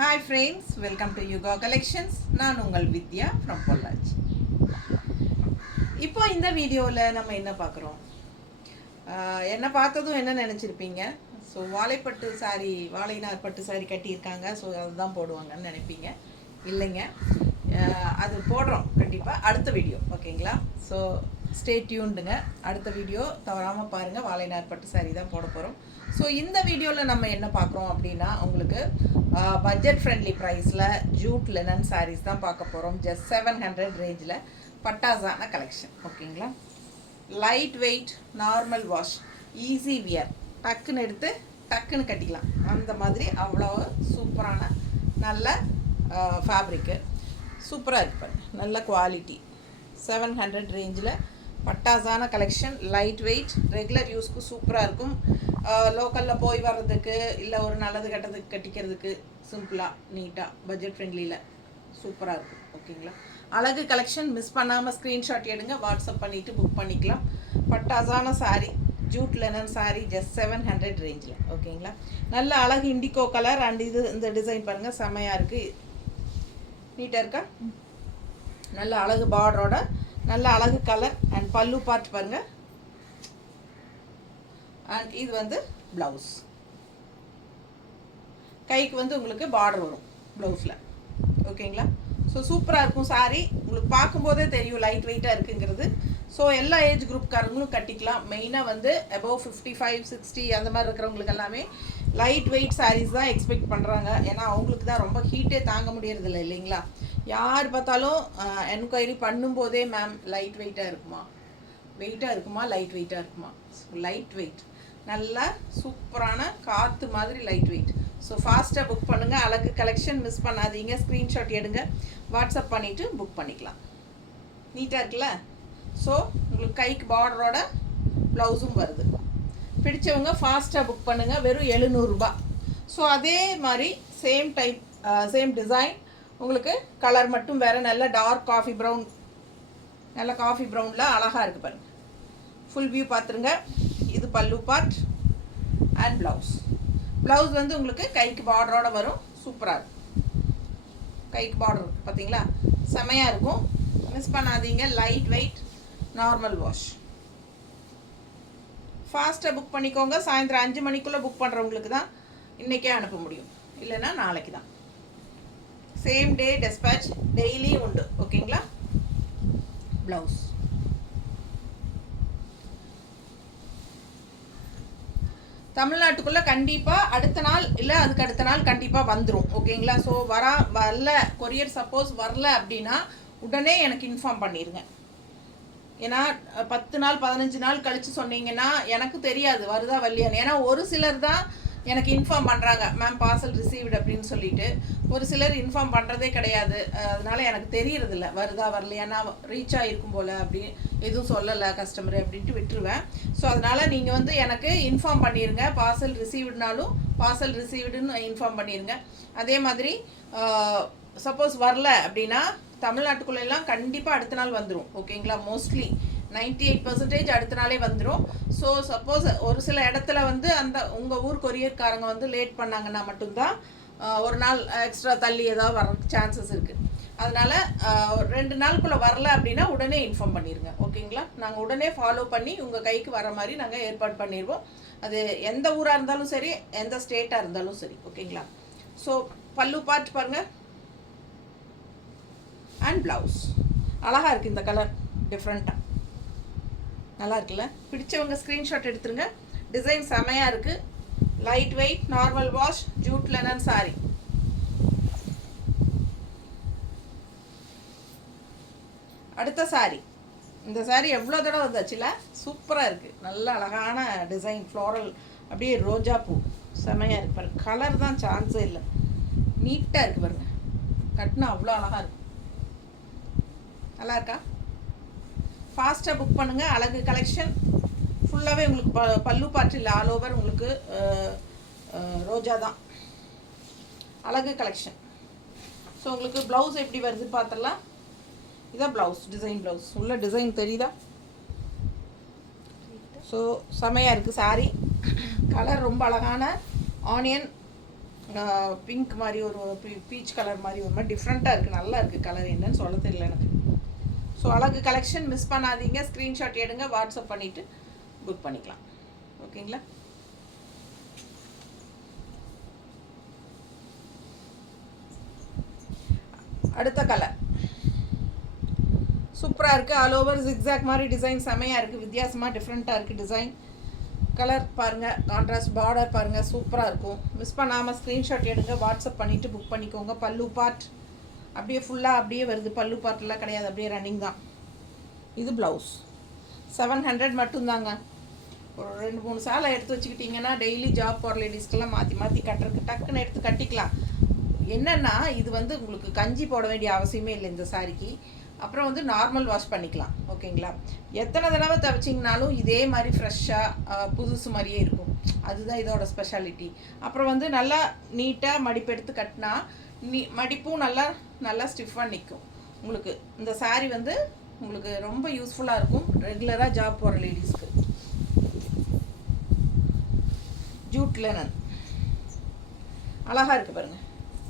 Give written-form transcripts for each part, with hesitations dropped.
Hi friends, welcome to Yoga Collections. நான் உங்கள் வித்யா from Pollachi. இப்போ இந்த வீடியோவில் நம்ம என்ன பார்க்குறோம், என்ன பார்த்ததும் என்ன நினச்சிருப்பீங்க. ஸோ வாழைப்பட்டு சாரி, வாழைநார் பட்டு சாரி கட்டியிருக்காங்க, ஸோ அதுதான் போடுவாங்கன்னு நினைப்பீங்க. இல்லைங்க, அது போடுறோம் கண்டிப்பாக அடுத்த வீடியோ, ஓகேங்களா. ஸோ ஸ்டே டியூன்டுங்க, அடுத்த வீடியோ தவறாமல் பாருங்கள். வாழைநார் பட்டு சாரி தான் போட போகிறோம். ஸோ இந்த வீடியோவில் நம்ம என்ன பார்க்குறோம் அப்படின்னா, உங்களுக்கு பட்ஜெட் ஃப்ரெண்ட்லி ப்ரைஸில் ஜூட் லெனன் சாரீஸ் தான் பார்க்க போகிறோம். ஜஸ்ட் 700 ரேஞ்சில் பட்டாசான கலெக்ஷன், ஓகேங்களா. Light weight, normal wash, easy wear, டக்குன்னு எடுத்து டக்குன்னு கட்டிக்கலாம். அந்த மாதிரி அவ்வளோ சூப்பரான நல்ல ஃபேப்ரிக்கு, சூப்பராக இருப்பார், நல்ல குவாலிட்டி. 700 ரேஞ்சில் பட்டாசான கலெக்ஷன், லைட் வெயிட், ரெகுலர் யூஸ்க்கு சூப்பராக இருக்கும். லோக்கலில் போய் வர்றதுக்கு இல்லை ஒரு நல்லது கட்டதுக்கு கட்டிக்கிறதுக்கு சிம்பிளாக நீட்டாக பட்ஜெட் ஃப்ரெண்ட்லியில் சூப்பராக இருக்கும், ஓகேங்களா. அழகு கலெக்ஷன், மிஸ் பண்ணாமல் ஸ்க்ரீன்ஷாட் எடுங்க, வாட்ஸ்அப் பண்ணிவிட்டு புக் பண்ணிக்கலாம். பட்டாசான sari, jute linen sari, just 700 ரேஞ்சில், ஓகேங்களா. நல்ல அழகு இண்டிகோ கலர் அண்ட் இது இந்த டிசைன் பாருங்கள், செமையாக இருக்குது, நீட்டாக இருக்கா. நல்ல அழகு பார்டரோட நல்ல அழகு கலர் அண்ட் பல்லு பார்ட் பாருங்கள். அண்ட் இது வந்து ப்ளவுஸ், கைக்கு வந்து உங்களுக்கு பார்டர் வரும் ப்ளவுஸில், ஓகேங்களா. ஸோ சூப்பராக இருக்கும் சாரீ, உங்களுக்கு பார்க்கும்போதே தெரியும் லைட் வெயிட்டாக இருக்குங்கிறது. ஸோ எல்லா ஏஜ் குரூப்காரங்களும் கட்டிக்கலாம். மெயினாக வந்து அபவ் 55, 60 அந்த மாதிரி இருக்கிறவங்களுக்கு எல்லாமே லைட் வெயிட் சாரீஸ் தான் எக்ஸ்பெக்ட் பண்ணுறாங்க. ஏன்னா அவங்களுக்கு தான் ரொம்ப ஹீட்டே தாங்க முடியறதில்ல, இல்லைங்களா. யார் பார்த்தாலும் என்கொயரி பண்ணும்போதே மேம் லைட் வெயிட்டாக இருக்குமா, வெயிட்டாக இருக்குமா, லைட் வெயிட்டாக இருக்குமா. லைட் வெயிட், நல்லா சூப்பரான காற்று மாதிரி லைட் வெயிட். ஸோ ஃபாஸ்ட்டாக புக் பண்ணுங்கள். அழகு கலெக்ஷன் மிஸ் பண்ணாதீங்க, ஸ்க்ரீன்ஷாட் எடுங்க, வாட்ஸ்அப் பண்ணிவிட்டு புக் பண்ணிக்கலாம். நீட்டாக இருக்குல்ல. ஸோ உங்களுக்கு கைக்கு பார்டரோட ப்ளவுஸும் வருது. பிடிச்சவங்க ஃபாஸ்ட்டாக புக் பண்ணுங்கள், வெறும் 700 ரூபா. ஸோ அதே மாதிரி சேம் டைப் சேம் டிசைன், உங்களுக்கு கலர் மட்டும் வேறு, நல்ல டார்க் காஃபி ப்ரௌன், நல்ல காஃபி ப்ரௌனில் அழகாக இருக்குது பாருங்கள். ஃபுல் வியூ பார்த்துருங்க. இது பல்லு பார்ட் அண்ட் ப்ளவுஸ். ப்ளவுஸ் வந்து உங்களுக்கு கைக்கு பார்டரோடு வரும், சூப்பராக இருக்கும். கைக்கு பார்டர் பார்த்தீங்களா, செமையாக இருக்கும், மிஸ் பண்ணாதீங்க. Light weight, normal wash. ஃபாஸ்ட்டாக புக் பண்ணிக்கோங்க. சாயந்தரம் 5 மணிக்குள்ளே புக் பண்ணுறவங்களுக்கு தான் இன்றைக்கே அனுப்ப முடியும், இல்லைன்னா நாளைக்கு தான். சேம் டே டெஸ்பேச் டெய்லி உண்டு, ஓகேங்களா. ப்ளவுஸ் தமிழ்நாட்டுக்குள்ளே கண்டிப்பாக அடுத்த நாள் இல்லை அதுக்கு அடுத்த நாள் கண்டிப்பாக வந்துடும், ஓகேங்களா. ஸோ வரல கொரியர் சப்போஸ் வரல அப்படின்னா உடனே எனக்கு இன்ஃபார்ம் பண்ணிடுங்க. ஏன்னா 10 நாள் 15 நாள் கழித்து சொன்னீங்கன்னா எனக்கு தெரியாது வருதா வரலையான்னு. ஏன்னா ஒரு சிலர் தான் எனக்கு இன்ஃபார்ம் பண்ணுறாங்க, மேம் பார்சல் ரிசீவ்டு அப்படின்னு சொல்லிட்டு. ஒரு சிலர் இன்ஃபார்ம் பண்ணுறதே கிடையாது, அதனால் எனக்கு தெரியறதில்ல வருதா வரலையானா. ரீச் ஆகிருக்கும் போல் அப்படி எதுவும் சொல்லலை கஸ்டமர் அப்படின்ட்டு விட்டுருவேன். ஸோ அதனால் நீங்கள் வந்து எனக்கு இன்ஃபார்ம் பண்ணிடுங்க. பார்சல் ரிசீவ்டுனாலும் பார்சல் ரிசீவ்டுன்னு இன்ஃபார்ம் பண்ணிடுங்க. அதே மாதிரி சப்போஸ் வரல அப்படின்னா தமிழ்நாட்டுக்குள்ளெல்லாம் கண்டிப்பாக அடுத்த நாள் வந்துடும், ஓகேங்களா. மோஸ்ட்லி 98% அடுத்த நாளே வந்துடும். ஸோ சப்போஸ் ஒரு சில இடத்துல வந்து அந்த உங்கள் ஊர் கொரியர்காரங்க வந்து லேட் பண்ணாங்கன்னா மட்டும்தான் ஒரு நாள் எக்ஸ்ட்ரா தள்ளி ஏதாவது வர சான்சஸ் இருக்குது. அதனால் 2 நாளுக்குள்ளே வரல அப்படின்னா உடனே இன்ஃபார்ம் பண்ணிடுங்க, ஓகேங்களா. நாங்கள் உடனே ஃபாலோ பண்ணி உங்கள் கைக்கு வர மாதிரி நாங்கள் ஏற்பாடு பண்ணிடுவோம். அது எந்த ஊராக இருந்தாலும் சரி, எந்த ஸ்டேட்டாக இருந்தாலும் சரி, ஓகேங்களா. ஸோ பல்லு பார்ட் பாருங்கள் அண்ட் ப்ளவுஸ் அழகாக இருக்குது. இந்த கலர் டிஃப்ரெண்ட்டாக நல்லா இருக்குல்ல. பிடிச்சவங்க ஸ்க்ரீன்ஷாட் எடுத்துருங்க. டிசைன் செமையாக இருக்குது. Light weight, normal wash, Jude linen sorry. அடுத்த சாரி, இந்த சாரி எவ்வளோ தடவை வந்தாச்சுல, சூப்பராக இருக்குது. நல்ல அழகான டிசைன், ஃப்ளோரல், அப்படியே ரோஜா பூ, செமையாக இருக்குது பாருங்கள். கலர் தான் சான்ஸே இல்லை, நீட்டாக இருக்குது பாருங்கள். கட்டினா அவ்வளோ அழகாக இருக்கும். நல்லா இருக்கா. ஃபாஸ்ட்டாக புக் பண்ணுங்கள். அழகு கலெக்ஷன் ஃபுல்லாகவே உங்களுக்கு பல்லு பாட்டில் ஆல் ஓவர் உங்களுக்கு ரோஜா தான். அழகு கலெக்ஷன். ஸோ உங்களுக்கு ப்ளவுஸ் எப்படி வருது பார்த்துடலாம். இதான் ப்ளவுஸ், டிசைன் ப்ளவுஸ். உள்ள டிசைன் தெரியுதா. ஸோ செமையாக இருக்குது சாரீ. கலர் ரொம்ப அழகான ஆனியன் பிங்க் மாதிரி ஒரு பீச் கலர் மாதிரி ஒரு மாதிரி டிஃப்ரெண்ட்டாக இருக்குது, நல்லா இருக்குது கலர், என்னன்னு சொல்ல தெரியல எனக்கு. ஸோ அழகு கலெக்ஷன் மிஸ் பண்ணாதீங்க, ஸ்க்ரீன்ஷாட் எடுங்க, வாட்ஸ்அப் பண்ணிவிட்டு புக் பண்ணிக்கலாம். ஓகேங்களா? அடுத்த கலர் சூப்பராக இருக்குது, ஆல் ஓவர் ஜிக்ஸாக் மாதிரி டிசைன் செமையாக இருக்குது, வித்தியாசமாக டிஃப்ரெண்ட்டாக இருக்குது டிசைன். கலர் பாருங்கள், கான்ட்ராஸ்ட் பார்டர் பாருங்கள், சூப்பராக இருக்கும். மிஸ் பண்ணாமல் ஸ்க்ரீன்ஷாட் எடுங்க, வாட்ஸ்அப் பண்ணிவிட்டு புக் பண்ணிக்கோங்க. பல்லு பார்ட் அப்படியே ஃபுல்லாக அப்படியே வருது, பல்லு பார்ட்லாம் கிடையாது, அப்படியே ரன்னிங் தான். இது ப்ளவுஸ் 700 மட்டும்தாங்க. ஒரு 2-3 சேலை எடுத்து வச்சுக்கிட்டிங்கன்னா டெய்லி ஜாப் போகிற லேடிஸ்க்கெல்லாம் மாற்றி மாற்றி கட்டுறதுக்கு டக்குன்னு எடுத்து கட்டிக்கலாம். என்னென்னா இது வந்து உங்களுக்கு கஞ்சி போட வேண்டிய அவசியமே இல்லை இந்த சாரிக்கு. அப்புறம் வந்து நார்மல் வாஷ் பண்ணிக்கலாம். ஓகேங்களா? எத்தனை தடவை துவைச்சிங்கனாலும் இதே மாதிரி ஃப்ரெஷ்ஷாக புதுசு மாதிரியே இருக்கும். அதுதான் இதோட ஸ்பெஷாலிட்டி. அப்புறம் வந்து நல்லா நீட்டாக மடிப்பு எடுத்து கட்டினா மடிப்பும் நல்லா நல்லா ஸ்டிஃபாக நிற்கும். உங்களுக்கு இந்த சாரீ வந்து உங்களுக்கு ரொம்ப யூஸ்ஃபுல்லாக இருக்கும் ரெகுலராக ஜாப் போகிற லேடிஸ்க்கு. ஜூட் லெனன் அழகாக இருக்குது பாருங்கள்,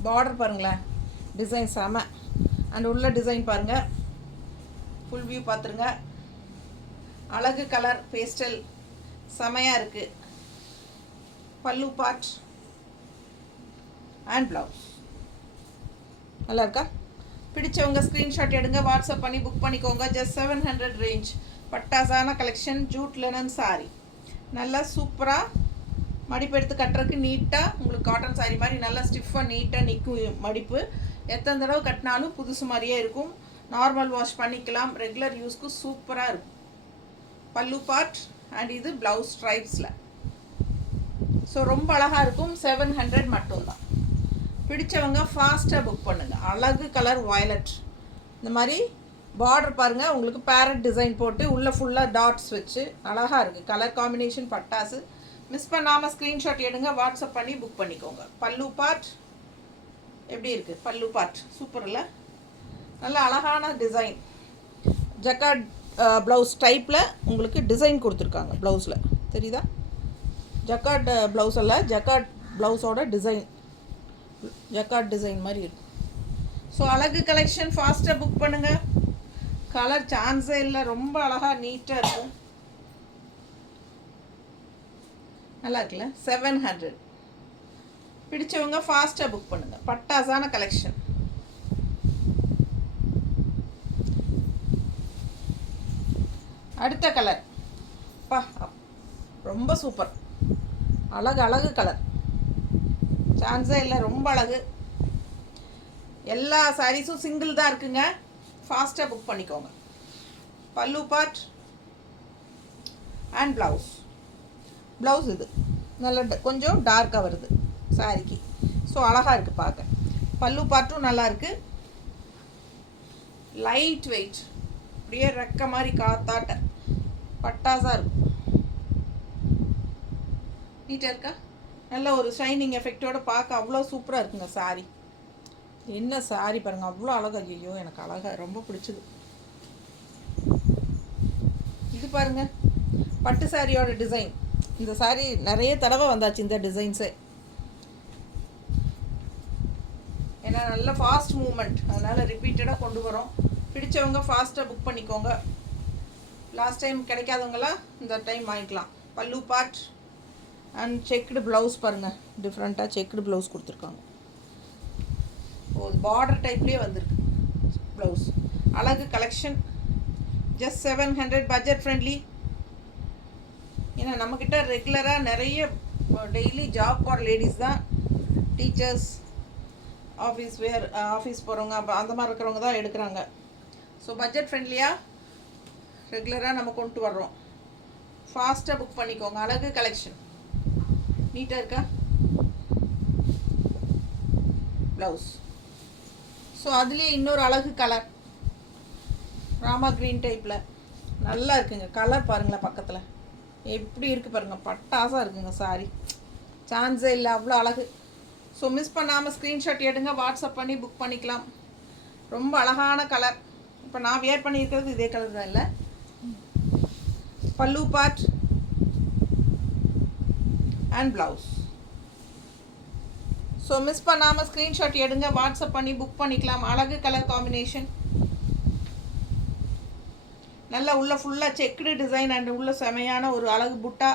பார்டர் பாருங்களேன், டிசைன் செம. அண்ட் உள்ள டிசைன் பாருங்கள், ஃபுல் வியூ பார்த்துருங்க. அழகு கலர் பேஸ்டல் செமையாக இருக்குது. பல்லு பார்ட் அண்ட் ப்ளவுஸ் நல்லா இருக்கா? பிடிச்சவங்க ஸ்க்ரீன்ஷாட் எடுங்க, வாட்ஸ்அப் பண்ணி புக் பண்ணிக்கோங்க. Just 700 range. பட்டாசான கலெக்ஷன், ஜூட் லெனன் சாரி, நல்லா சூப்பராக மடிப்பு எடுத்து கட்டுறதுக்கு நீட்டாக உங்களுக்கு காட்டன் சாரீ மாதிரி நல்லா ஸ்டிஃபாக நீட்டாக நிற்கும் மடிப்பு. எத்தனை தடவை கட்டினாலும் புதுசு மாதிரியே இருக்கும். நார்மல் வாஷ் பண்ணிக்கலாம், ரெகுலர் யூஸ்க்கு சூப்பராக இருக்கும். பல்லு பார்ட் அண்ட் இது ப்ளவுஸ் ஸ்ட்ரைப்ஸில். ஸோ ரொம்ப அழகாக இருக்கும். 700 மட்டும்தான். பிடிச்சவங்க ஃபாஸ்ட்டாக புக் பண்ணுங்கள். அழகு கலர் வயலட், இந்த மாதிரி பார்டர் பாருங்கள், உங்களுக்கு பேரட் டிசைன் போட்டு உள்ளே ஃபுல்லாக டாட்ஸ் வச்சு அழகாக இருக்குது. கலர் காம்பினேஷன் பட்டாசு. மிஸ் பண்ணாமல் ஸ்க்ரீன்ஷாட் எடுங்க, வாட்ஸ்அப் பண்ணி புக் பண்ணிக்கோங்க. பல்லு பார்ட் எப்படி இருக்குது? பல்லு பார்ட் சூப்பர் இல்லை? நல்ல அழகான டிசைன். ஜக்கார்ட் ப்ளவுஸ் டைப்பில் உங்களுக்கு டிசைன் கொடுத்துருக்காங்க ப்ளவுஸில், தெரியுதா? ஜக்கார்ட் ப்ளவுஸ் அல்ல, ஜக்கார்ட் ப்ளவுஸோட டிசைன், ஜக்கார்ட் டிசைன் மாதிரி இருக்கும். ஸோ அழகு கலெக்ஷன், ஃபாஸ்ட்டாக புக் பண்ணுங்கள். கலர் சான்ஸே இல்லை, ரொம்ப அழகாக நீட்டாக இருக்கும். நல்லா இருக்குல்ல? 700. பிடிச்சவங்க ஃபாஸ்ட்டாக புக் பண்ணுங்கள். பட்டாசான கலெக்ஷன். அடுத்த கலர் பா, ரொம்ப சூப்பர், அழகு அழகு கலர், சான்ஸே இல்லை, ரொம்ப அழகு. எல்லா சாரீஸும் சிங்கிள் தான் இருக்குங்க, ஃபாஸ்ட்டாக புக் பண்ணிக்கோங்க. பல்லு பார்ட் அண்ட் ப்ளவுஸ். ப்ளவுஸ் இது நல்ல கொஞ்சம் டார்க்காக வருது சாரிக்கு. ஸோ அழகாக இருக்குது பார்க்க. பல்லு பார்ட்டும் நல்லா இருக்குது, லைட் வெயிட், அப்படியே ரெக்க மாதிரி காத்தாட்ட பட்டாசாக இருக்கும். நீட்டாக இருக்கா? நல்ல ஒரு ஷைனிங் எஃபெக்டோடு பார்க்க அவ்வளோ சூப்பராக இருக்குங்க சாரி. என்ன சாரி பாருங்கள், அவ்வளோ அழகாக. ஐயோ எனக்கு அழகாக ரொம்ப பிடிச்சது. இது பாருங்கள், பட்டு சாரியோட டிசைன். இந்த சாரி நிறைய தடவை வந்தாச்சு இந்த டிசைன்ஸே, ஏன்னா நல்ல ஃபாஸ்ட் மூமெண்ட், அதனால் ரிப்பீட்டடாக கொண்டு வரோம். பிடிச்சவங்க ஃபாஸ்ட்டாக புக் பண்ணிக்கோங்க. லாஸ்ட் டைம் கிடைக்காதவங்களாம் இந்த டைம் வாங்கிக்கலாம். பல்லு பார்ட் அண்ட் செக்குடு ப்ளவுஸ் பாருங்கள், டிஃப்ரெண்ட்டாக செக்குடு ப்ளவுஸ் கொடுத்துருக்காங்க. ஒரு பார்டர் டைப்லேயே வந்திருக்கு ப்ளவுஸ். அழகு கலெக்ஷன். Just 700, budget friendly. ஏன்னா நம்மக்கிட்ட ரெகுலராக நிறைய டெய்லி ஜாப் போகிற லேடிஸ் தான், டீச்சர்ஸ், ஆஃபீஸ் போகிறவங்க அந்த மாதிரி இருக்கிறவங்க தான் எடுக்கிறாங்க. ஸோ பட்ஜெட் ஃப்ரெண்ட்லியாக ரெகுலராக நம்ம கொண்டு வர்றோம். ஃபாஸ்ட்டாக புக் பண்ணிக்கோங்க. அழகு கலெக்ஷன். நீட்டாக இருக்கா? ப்ளவுஸ். ஸோ அதுலேயே இன்னொரு அழகு கலர், ராமா க்ரீன் டைப்பில் நல்லா இருக்குங்க. கலர் பாருங்களேன், பக்கத்தில் எப்படி இருக்குது பாருங்கள், பட்டாசாக இருக்குங்க சாரி. சான்ஸே இல்லை, அவ்வளோ அழகு. ஸோ மிஸ் பண்ணாமல் ஸ்க்ரீன்ஷாட் எடுங்க, வாட்ஸ்அப் பண்ணி புக் பண்ணிக்கலாம். ரொம்ப அழகான கலர். இப்போ நான் வியர் பண்ணியிருக்கிறது இதே கலர் தான் இல்லை. பல்லு part and blouse so miss பண்ணாமல் ஸ்க்ரீன்ஷாட் எடுங்க, வாட்ஸ்அப் பண்ணி புக் பண்ணிக்கலாம். அழகு கலர் காம்பினேஷன், நல்லா உள்ள ஃபுல்லாக செக்குடு டிசைன் அண்ட் உள்ள செமையான ஒரு அழகு புட்டா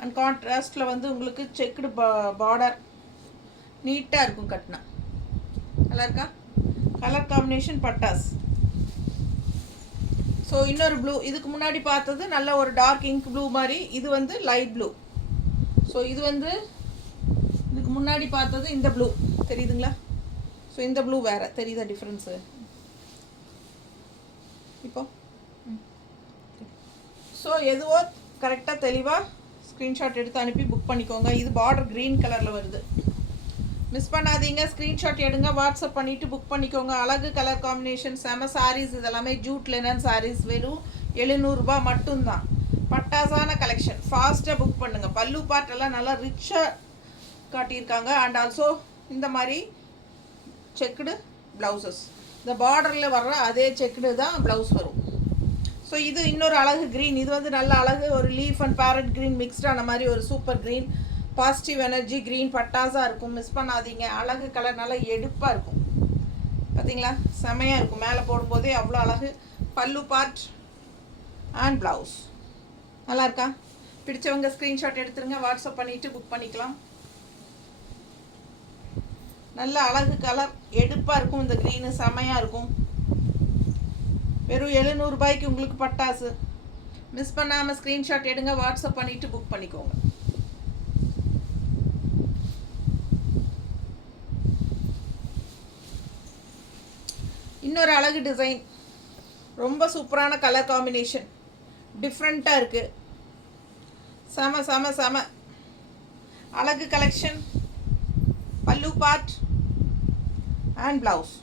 அண்ட் கான்ட்ராஸ்டில் வந்து உங்களுக்கு செக்குடு பார்டர் நீட்டாக இருக்கும் கட்டினா. நல்லா இருக்கா? கலர் காம்பினேஷன் பட்டாஸ். ஸோ இன்னொரு ப்ளூ, இதுக்கு முன்னாடி பார்த்தது நல்ல ஒரு டார்க் இங்க் ப்ளூ மாதிரி, இது வந்து லைட் ப்ளூ. ஸோ இது வந்து இதுக்கு முன்னாடி பார்த்தது இந்த ப்ளூ தெரியுதுங்களா? ஸோ இந்த ப்ளூ வேறு தெரியுதா டிஃப்ரென்ஸு? இப்போ ஸோ எதுவோ கரெக்டாக தெளிவாக ஸ்க்ரீன்ஷாட் எடுத்து அனுப்பி புக் பண்ணிக்கோங்க. இது பார்டர் க்ரீன் கலரில் வருது, மிஸ் பண்ணாதீங்க. ஸ்க்ரீன்ஷாட் எடுங்க, வாட்ஸ்அப் பண்ணிவிட்டு புக் பண்ணிக்கோங்க. அழகு கலர் காம்பினேஷன், செம சாரீஸ். இதெல்லாமே ஜூட் லினன் சாரீஸ், வெறும் 700 மட்டும்தான். பட்டாசான கலெக்ஷன், ஃபாஸ்ட்டாக புக் பண்ணுங்கள். பல்லு பார்ட் எல்லாம் நல்லா ரிச்சாக காட்டியிருக்காங்க. அண்ட் ஆல்சோ இந்த மாதிரி செக்குடு ப்ளவுசஸ், இந்த பார்டரில் வர்ற அதே செக்குடு தான் ப்ளவுஸ் வரும். ஸோ இது இன்னொரு அழகு க்ரீன், இது வந்து நல்ல அழகு ஒரு லீஃப் அண்ட் பேரட் க்ரீன் மிக்ஸ்டான மாதிரி ஒரு super green, positive energy green, பட்டாஸாக இருக்கும். மிஸ் பண்ணாதீங்க. அழகு கலர் நல்லா எடுப்பாக இருக்கும், பார்த்தீங்களா? செமையாக இருக்கும். மேலே போடும்போதே அவ்வளோ அழகு. பல்லு பார்ட் அண்ட் ப்ளவுஸ் நல்லா இருக்கா? பிடிச்சவங்க ஸ்க்ரீன்ஷாட் எடுத்துருங்க, வாட்ஸ்அப் பண்ணிவிட்டு புக் பண்ணிக்கலாம். நல்ல அழகு கலர் எடுப்பாக இருக்கும். இந்த க்ரீனு செமையாக இருக்கும். வெறும் 700 உங்களுக்கு பட்டாசு. மிஸ் பண்ணாமல் ஸ்க்ரீன்ஷாட் எடுங்க, வாட்ஸ்அப் பண்ணிவிட்டு புக் பண்ணிக்கோங்க. இன்னொரு அழகு டிசைன், ரொம்ப சூப்பரான கலர் காம்பினேஷன், டிஃப்ரெண்ட்டாக இருக்குது. செம செம செம அழகு கலெக்ஷன். பல்லு பார்ட் அண்ட் ப்ளவுஸ்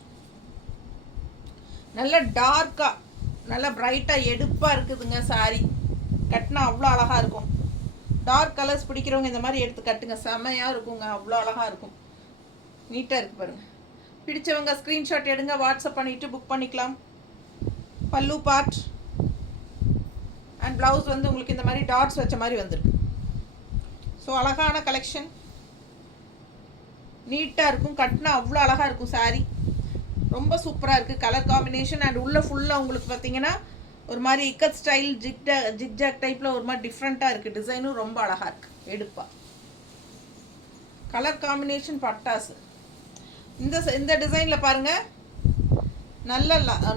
நல்ல டார்க்காக நல்லா பிரைட்டாக எடுப்பாக இருக்குதுங்க. சாரி கட்டினா அவ்வளோ அழகாக இருக்கும். டார்க் கலர்ஸ் பிடிக்கிறவங்க இந்த மாதிரி எடுத்து கட்டுங்க, செமையாக இருக்குங்க. அவ்வளோ அழகாக இருக்கும், நீட்டாக இருக்குது பாருங்கள். பிடிச்சவங்க ஸ்க்ரீன்ஷாட் எடுங்க, வாட்ஸ்அப் பண்ணிவிட்டு புக் பண்ணிக்கலாம். பல்லு பார்ட் அண்ட் ப்ளவுஸ் வந்து உங்களுக்கு இந்த மாதிரி டாட்ஸ் வச்ச மாதிரி வந்திருக்கு. ஸோ அழகான கலெக்ஷன், நீட்டாக இருக்கும். கட்டினா அவ்வளோ அழகாக இருக்கும். சாரி ரொம்ப சூப்பராக இருக்குது. கலர் காம்பினேஷன் அண்ட் உள்ள ஃபுல்லாக உங்களுக்கு பார்த்தீங்கன்னா ஒரு மாதிரி இக்கத் ஸ்டைல் ஜிக்ஜாக் டைப்பில் ஒரு மாதிரி டிஃப்ரெண்ட்டாக இருக்குது. டிசைனும் ரொம்ப அழகாக இருக்குது, எடுப்பாக. கலர் காம்பினேஷன் பட்டாசு. இந்த டிசைனில் பாருங்கள்,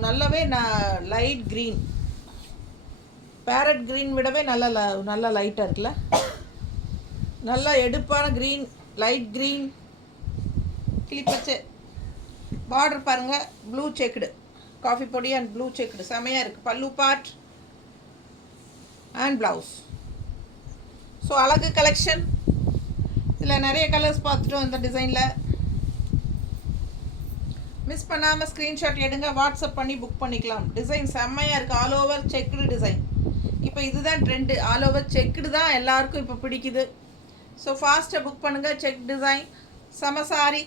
நல்லாவே லைட் க்ரீன், பேரட் க்ரீன் விடவே நல்லா லைட்டாக இருக்குல்ல? நல்லா எடுப்பான க்ரீன், லைட் க்ரீன், கிளிப்பச்சை. பார்டர் பாருங்கள், ப்ளூ செக்குடு, காஃபி பொடி அண்ட் ப்ளூ செக்குடு, செமையாக இருக்குது. பல்லு பார்ட் அண்ட் ப்ளவுஸ். ஸோ அழகு கலெக்ஷன். இதில் நிறைய கலர்ஸ் பார்த்துட்டோம் இந்த டிசைனில். மிஸ் பண்ணாமல் ஸ்க்ரீன்ஷாட் எடுங்க, வாட்ஸ்அப் பண்ணி புக் பண்ணிக்கலாம். டிசைன் செம்மையாக இருக்குது. All over checked design. இப்போ இதுதான் ட்ரெண்டு. ஆல் ஓவர் செக்குடு தான் எல்லாருக்கும் இப்போ பிடிக்குது. ஸோ ஃபாஸ்ட்டாக புக் பண்ணுங்கள். செக் டிசைன், செம சாரி,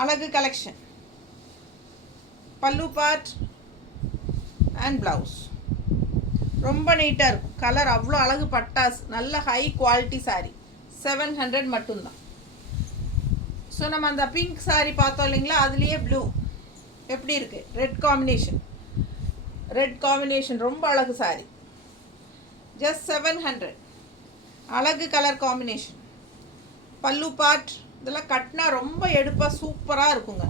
அழகு கலெக்ஷன். பல்லு பார்ட் அண்ட் ப்ளவுஸ் ரொம்ப நீட்டாக இருக்கும். கலர் அவ்வளோ அழகு, பட்டாஸ். நல்ல ஹை குவாலிட்டி சாரீ, 700 மட்டும்தான். ஸோ நம்ம அந்த பிங்க் சாரீ பார்த்தோம் இல்லைங்களா, அதுலேயே ப்ளூ எப்படி இருக்குது, ரெட் காம்பினேஷன் ரொம்ப அழகு சாரீ. ஜஸ்ட் 700. அழகு கலர் காம்பினேஷன். பல்லு பார்ட் இதெல்லாம் கட்டினா ரொம்ப எடுப்பாக சூப்பராக இருக்குங்க.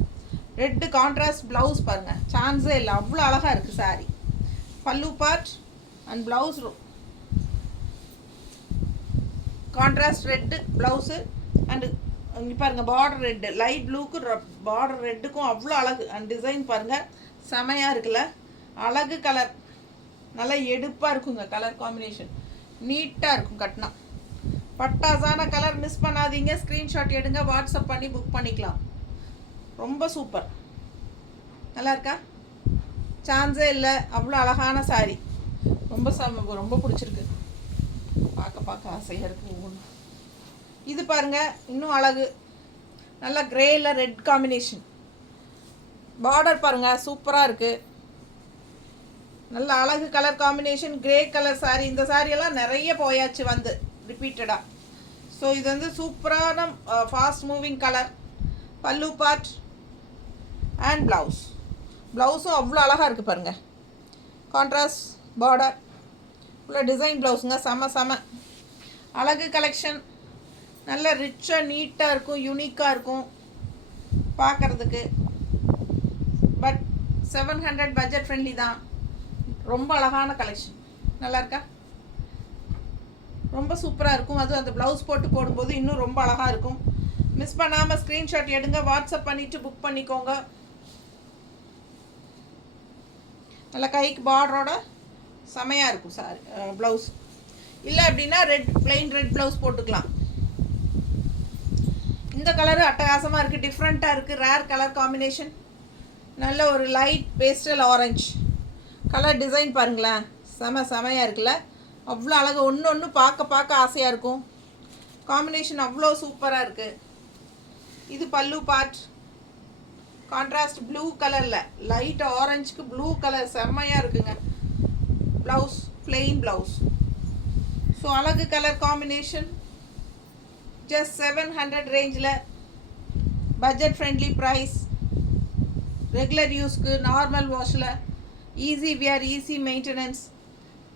ரெட்டு கான்ட்ராஸ்ட் ப்ளவுஸ் பாருங்கள், சான்ஸே இல்லை, அவ்வளோ அழகாக இருக்குது சாரீ. பல்லு part and blouse contrast red blouse and இங்கே பாருங்கள் பார்டர் ரெட்டு, லைட் ப்ளூக்கு பார்டர் ரெட்டுக்கும் அவ்வளோ அழகு. அண்ட் டிசைன் பாருங்கள், செமையாக இருக்குல்ல? அழகு கலர், நல்லா எடுப்பாக இருக்குங்க. கலர் காம்பினேஷன் நீட்டாக இருக்கும் கட்டினா. பட்டாசான கலர். மிஸ் பண்ணாதீங்க. ஸ்க்ரீன்ஷாட் எடுங்க, வாட்ஸ்அப் பண்ணி புக் பண்ணிக்கலாம். ரொம்ப சூப்பர், நல்லா இருக்கா? சான்ஸே இல்லை, அவ்வளோ அழகான சாரீ. ரொம்ப பிடிச்சிருக்கு, பார்க்க ஆசையாக இருக்குது ஒவ்வொன்று. இது பாருங்கள், இன்னும் அழகு. நல்லா கிரேயில் ரெட் காம்பினேஷன். பார்டர் பாருங்கள், சூப்பராக இருக்குது. நல்ல அழகு colour combination. Grey colour sari. இந்த சாரியெல்லாம் நிறைய போயாச்சு வந்து ரிப்பீட்டடாக. ஸோ இது வந்து சூப்பரான ஃபாஸ்ட் மூவிங் கலர். பல்லு பார்ட் அண்ட் ப்ளவுஸும் அவ்வளோ அழகாக இருக்குது பாருங்கள். கான்ட்ராஸ்ட் பார்டர் உள்ள டிசைன் ப்ளவுஸுங்க. செம அழகு கலெக்ஷன். நல்ல ரிச்சாக நீட்டாக இருக்கும், யூனிக்காக இருக்கும் பார்க்குறதுக்கு. பட் 700 பட்ஜெட் ஃப்ரெண்ட்லி தான். ரொம்ப அழகான கலெக்ஷன். நல்லா இருக்கா? ரொம்ப சூப்பராக இருக்கும். அதுவும் அந்த ப்ளவுஸ் போடும்போது இன்னும் ரொம்ப அழகாக இருக்கும். மிஸ் பண்ணாமல் ஸ்க்ரீன்ஷாட் எடுங்க, வாட்ஸ்அப் பண்ணிவிட்டு புக் பண்ணிக்கோங்க. நல்லா கைக்கு பார்டரோட செமையாக இருக்கும் சாரி ப்ளவுஸ். இல்லை அப்படின்னா plain ரெட் ப்ளவுஸ் போட்டுக்கலாம். இந்த கலரு அட்டகாசமாக இருக்குது, டிஃப்ரெண்ட்டாக இருக்குது, ரேர் கலர் காம்பினேஷன். நல்ல ஒரு light pastel orange colour design பாருங்களேன். செமையாக இருக்குல்ல? அவ்வளோ அழகு. ஒன்று பார்க்க ஆசையாக இருக்கும். காம்பினேஷன் அவ்வளோ சூப்பராக இருக்குது. இது பல்லு பார்ட். கான்ட்ராஸ்ட் ப்ளூ கலரில் லைட் ஆரஞ்சுக்கு ப்ளூ கலர் செம்மையாக இருக்குங்க. Blouse plain blouse. ஸோ அழகு கலர் காம்பினேஷன். ஜஸ்ட் 700 ரேஞ்சில் பட்ஜெட் ஃப்ரெண்ட்லி ப்ரைஸ். ரெகுலர் யூஸ்க்கு, நார்மல் வாஷில், ஈஸி வியர், ஈஸி மெயின்டெனன்ஸ்.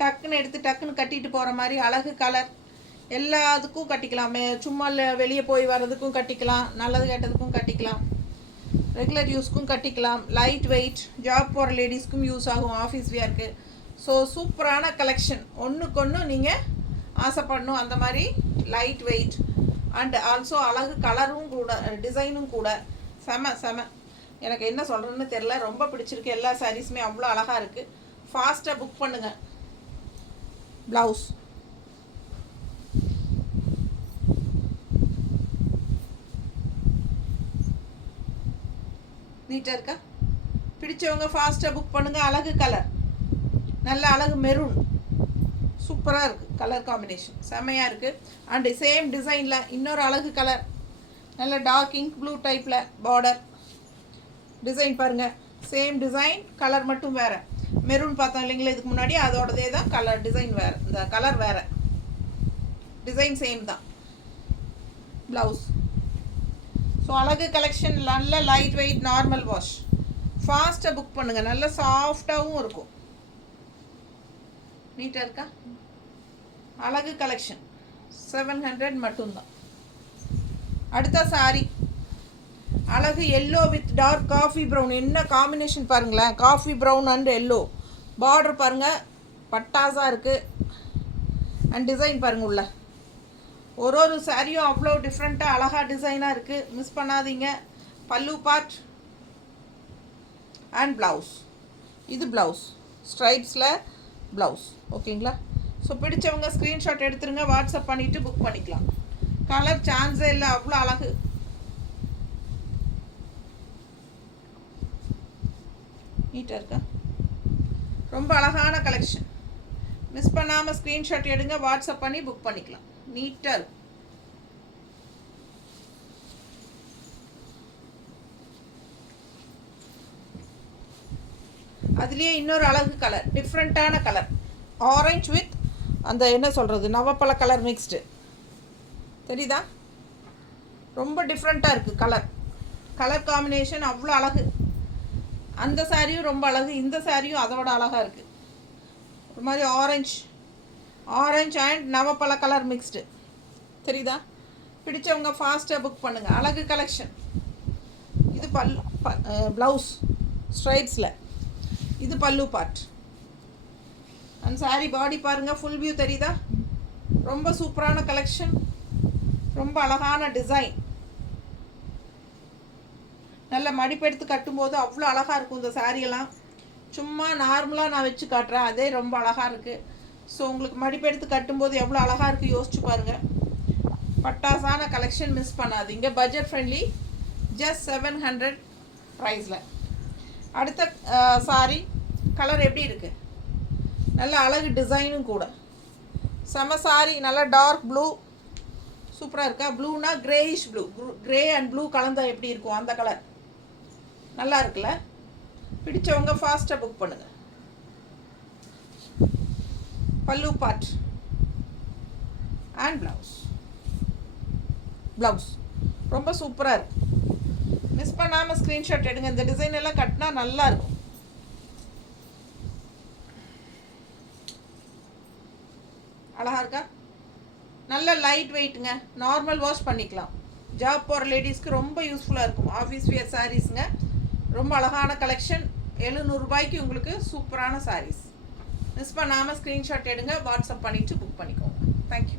டக்குன்னு எடுத்து டக்குன்னு கட்டிட்டு போகிற மாதிரி அழகு கலர். எல்லாத்துக்கும் கட்டிக்கலாம். சும்மா வெளியே போய் வர்றதுக்கும் கட்டிக்கலாம், நல்லது கேட்டதுக்கும் கட்டிக்கலாம், ரெகுலர் யூஸ்க்கும் கட்டிக்கலாம். லைட் வெயிட், ஜாப் போகிற லேடிஸ்க்கும் யூஸ் ஆகும், ஆஃபீஸ் வியருக்கு. ஸோ சூப்பரான கலெக்ஷன். ஒன்றுக்கொன்று நீங்கள் ஆசைப்படணும் அந்த மாதிரி லைட் வெயிட் அண்ட் ஆல்சோ அழகு கலரும் கூட, டிசைனும் கூட. செம. எனக்கு என்ன சொல்கிறேன்னு தெரில, ரொம்ப பிடிச்சிருக்கு. எல்லா சாரீஸுமே அவ்வளோ அழகாக இருக்குது. ஃபாஸ்ட்டாக புக் பண்ணுங்கள். ப்ளவுஸ் நீட்டாக இருக்கா? பிடிச்சவங்க ஃபாஸ்ட்டாக புக் பண்ணுங்கள். அழகு கலர், நல்ல அழகு மெரூன், சூப்பராக இருக்குது. கலர் காம்பினேஷன் செம்மையாக இருக்குது. அண்டு சேம் டிசைனில் இன்னொரு அழகு கலர், நல்ல டார்க் இங்க் ப்ளூ டைப்பில் பார்டர் டிசைன் பாருங்கள். சேம் டிசைன், கலர் மட்டும் வேறு. மெரூன் பார்த்தோம் இல்லைங்களா இதுக்கு முன்னாடி, அதோடதே தான் கலர். டிசைன் வேறு, இந்த கலர் வேறு, டிசைன் சேம் தான். ப்ளவுஸ். ஸோ அழகு கலெக்ஷன். நல்ல லைட் வெயிட், நார்மல் வாஷ். ஃபாஸ்ட்டாக புக் பண்ணுங்கள். நல்ல சாஃப்டாகவும் இருக்கும். நீட்டாக இருக்கா? அழகு கலெக்ஷன் 700 மட்டும்தான். அடுத்த சாரி அழகு yellow with dark coffee brown. என்ன காம்பினேஷன் பாருங்களேன். Coffee brown and yellow. Border பாருங்கள், பட்டாஸாக இருக்குது. அண்ட் டிசைன் பாருங்கள் உள்ள. ஒரு சாரியும் அவ்வளோ டிஃப்ரெண்ட்டாக அழகாக டிசைனாக இருக்குது. மிஸ் பண்ணாதீங்க. பல்லு பார்ட் அண்ட் ப்ளவுஸ். இது ப்ளவுஸ் ஸ்ட்ரைப்ஸில் ப்ளவுஸ். ஓகேங்களா? ஸோ பிடிச்சவங்க ஸ்க்ரீன்ஷாட் எடுத்துருங்க, வாட்ஸ்அப் பண்ணிவிட்டு புக் பண்ணிக்கலாம். கலர் சான்ஸே இல்லை, அவ்வளோ அழகு. நீட்டாக இருக்கா? ரொம்ப அழகான கலெக்ஷன். மிஸ் பண்ணாமல் ஸ்க்ரீன்ஷாட் எடுங்க, வாட்ஸ்அப் பண்ணி புக் பண்ணிக்கலாம். நீட்டாக இருக்கும். அதுலேயே இன்னொரு அழகு கலர், டிஃப்ரெண்ட்டான கலர். ஆரஞ்சு வித் அந்த என்ன சொல்கிறது, நவப்பழ கலர் மிக்ஸ்டு. தெரியுதா? ரொம்ப டிஃப்ரெண்ட்டாக இருக்குது கலர் காம்பினேஷன் அவ்வளோ அழகு. அந்த சாரியும் ரொம்ப அழகு, இந்த சாரியும் அதோட அழகாக இருக்குது. ஒரு மாதிரி ஆரஞ்சு அண்ட் நவப்பழ கலர் மிக்ஸ்டு. தெரியுதா? பிடிச்சவங்க ஃபாஸ்ட்டாக புக் பண்ணுங்கள். அழகு கலெக்ஷன். இது ப்ளவுஸ் ஸ்ட்ரைப்ஸில். இது பல்லு பார்ட். அண்ட் சாரி பாடி பாருங்கள், ஃபுல் வியூ தெரியுதா? ரொம்ப சூப்பரான கலெக்ஷன், ரொம்ப அழகான டிசைன். நல்ல மடிப்பெடுத்து கட்டும்போது அவ்வளோ அழகாக இருக்கும் இந்த சாரியெல்லாம். சும்மா நார்மலாக நான் வச்சு காட்டுறேன், அதே ரொம்ப அழகாக இருக்குது. ஸோ உங்களுக்கு மடிப்பெடுத்து கட்டும்போது எவ்வளோ அழகாக இருக்குது யோசிச்சு பாருங்கள். பட்டாசான கலெக்ஷன், மிஸ் பண்ணாதீங்க. பட்ஜெட் ஃப்ரெண்ட்லி, ஜஸ்ட் 700 ப்ரைஸில். அடுத்த சாரி கலர் எப்படி இருக்குது? நல்ல அழகு டிசைனும் கூட. செம சாரி, நல்ல டார்க் ப்ளூ. சூப்பராக இருக்கா? ப்ளூனா greyish blue, grey and blue கலந்தா எப்படி இருக்கும் அந்த கலர். நல்லா இருக்குல்ல? பிடிச்சவங்க ஃபாஸ்ட்டாக புக் பண்ணுங்கள். பல்லு பார்ட் அண்ட் ப்ளவுஸ். ப்ளவுஸ். ரொம்ப சூப்பராக இருக்குது. மிஸ் பண்ணாமல் ஸ்க்ரீன்ஷாட் எடுங்க. இந்த டிசைன் எல்லாம் கட்டினா நல்லாயிருக்கும். அழகாக இருக்கா? நல்ல லைட் வெயிட்டுங்க. நார்மல் வாஷ் பண்ணிக்கலாம். ஜாப் போகிற லேடிஸ்க்கு ரொம்ப யூஸ்ஃபுல்லாக இருக்கும். ஆஃபீஸ் வியர் சாரீஸுங்க. ரொம்ப அழகான கலெக்ஷன். 700 ரூபாய்க்கு உங்களுக்கு சூப்பரான சாரீஸ். மிஸ் பண்ணாமல் ஸ்க்ரீன்ஷாட் எடுங்க. வாட்ஸ்அப் பண்ணிவிட்டு புக் பண்ணிக்கோங்க. தேங்க்யூ.